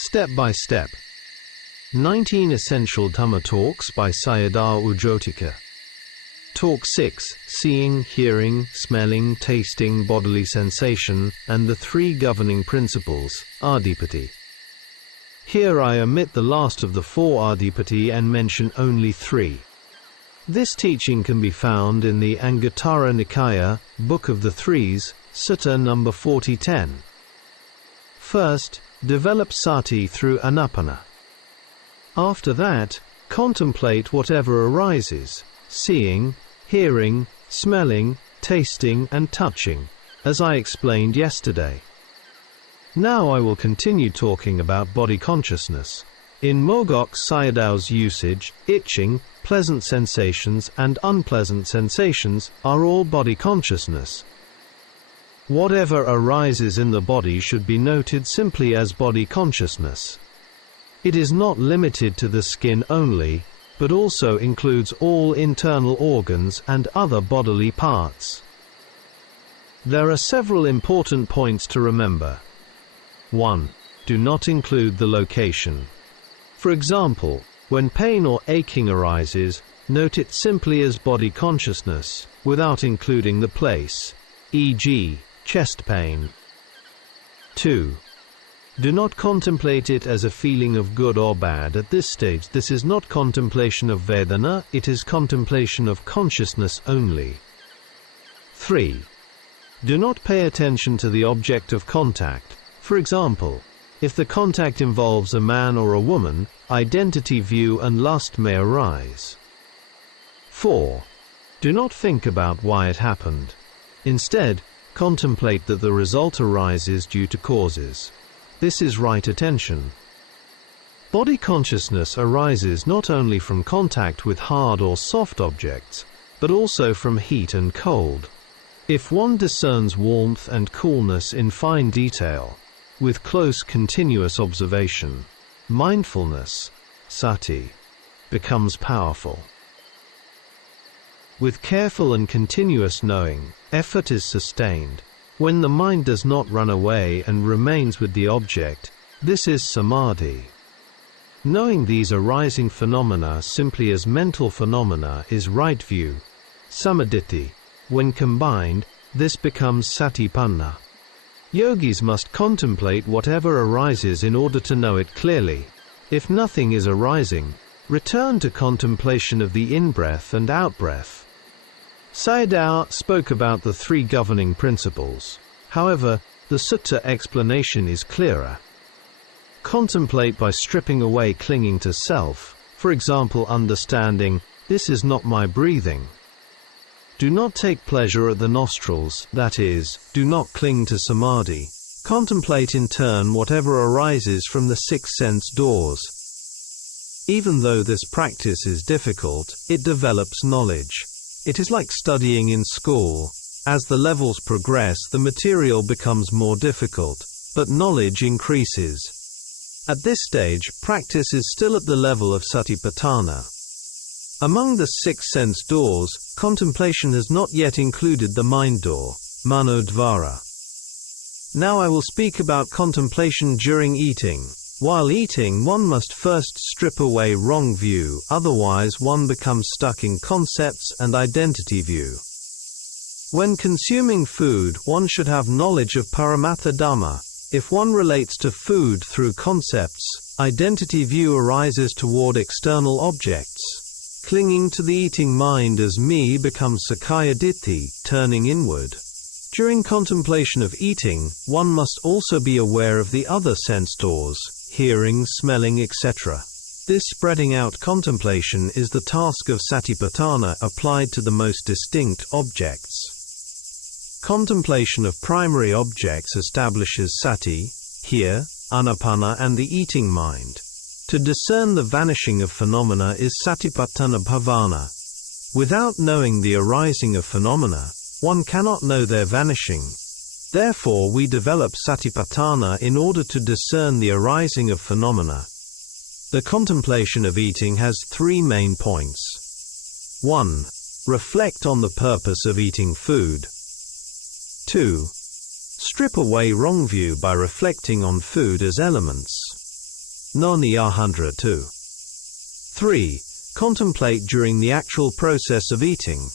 Step by Step. 19 Essential Dhamma Talks by Sayadaw Jotika. Talk 6, Seeing, Hearing, Smelling, Tasting, Bodily Sensation, and the Three Governing Principles, Adipati. Here I omit the last of the four Adipati and mention only three. This teaching can be found in the Anguttara Nikaya, Book of the Threes, Sutta number 4010. First, develop sati through anapana. After that, contemplate whatever arises, seeing, hearing, smelling, tasting and touching, as I explained yesterday. Now I will continue talking about body consciousness. In Mogok Sayadaw's usage, itching, pleasant sensations and unpleasant sensations are all body consciousness. Whatever arises in the body should be noted simply as body consciousness. It is not limited to the skin only, but also includes all internal organs and other bodily parts. There are several important points to remember. 1. Do not include the location. For example, when pain or aching arises, note it simply as body consciousness, without including the place, e.g., chest pain. 2. Do not contemplate it as a feeling of good or bad at this stage. This is not contemplation of Vedana, it is contemplation of consciousness only. 3. Do not pay attention to the object of contact. For example, if the contact involves a man or a woman, identity view and lust may arise. 4. Do not think about why it happened. Instead, contemplate that the result arises due to causes. This is right attention. Body consciousness arises not only from contact with hard or soft objects, but also from heat and cold. If one discerns warmth and coolness in fine detail, with close continuous observation, mindfulness, sati, becomes powerful. With careful and continuous knowing, effort is sustained. When the mind does not run away and remains with the object, this is samadhi. Knowing these arising phenomena simply as mental phenomena is right view, samaditi. When combined, this becomes satipanna. Yogis must contemplate whatever arises in order to know it clearly. If nothing is arising, return to contemplation of the in-breath and out-breath. Sayadaw spoke about the three governing principles. However, the sutta explanation is clearer. Contemplate by stripping away clinging to self, for example understanding, this is not my breathing. Do not take pleasure at the nostrils, that is, do not cling to samadhi. Contemplate in turn whatever arises from the six sense doors. Even though this practice is difficult, it develops knowledge. It is like studying in school. As the levels progress, the material becomes more difficult, but knowledge increases. At this stage, practice is still at the level of satipatthana. Among the six sense doors, contemplation has not yet included the mind door, manodvara. Now I will speak about contemplation during eating. While eating, one must first strip away wrong view, otherwise one becomes stuck in concepts and identity view. When consuming food, one should have knowledge of Paramatha Dhamma. If one relates to food through concepts, identity view arises toward external objects. Clinging to the eating mind as me becomes Sakkaya Ditthi, turning inward. During contemplation of eating, one must also be aware of the other sense doors, hearing, smelling, etc. This spreading out contemplation is the task of satipatthana applied to the most distinct objects. Contemplation of primary objects establishes sati, here, anapana and the eating mind. To discern the vanishing of phenomena is satipatthana bhavana. Without knowing the arising of phenomena, one cannot know their vanishing. Therefore we develop satipatthana in order to discern the arising of phenomena. The contemplation of eating has three main points. 1. Reflect on the purpose of eating food. 2. Strip away wrong view by reflecting on food as elements. Nani 102. 3. Contemplate during the actual process of eating.